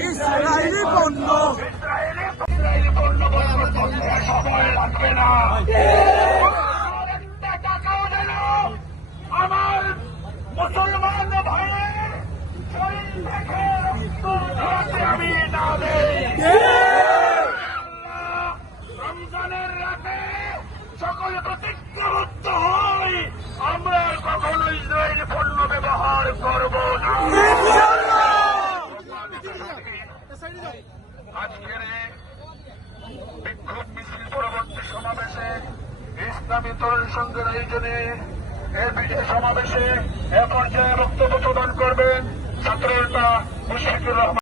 Israeli পণ্য Israeli পণ্য boycott করতে সময় লাগবে না। একটা টাকাও যেন আমার মুসলমান ভাইয়ের শরীর থেকে রক্ত ঝরাতে আমি না দেই। রমজানের রাতে সকল প্রতিজ্ঞাবদ্ধ হই, আমরা আর কখনো ইসরায়েলি পণ্য ব্যবহার করব না। আজকের বিক্ষোভ মিছিল পরবর্তী সমাবেশে ইসলামী তরুণ সংঘের আয়োজনে এই সমাবেশে এ পর্যায়ে বক্তব্য প্রদান করবেন ছাত্রনেতা মুশফিকুর রহমান।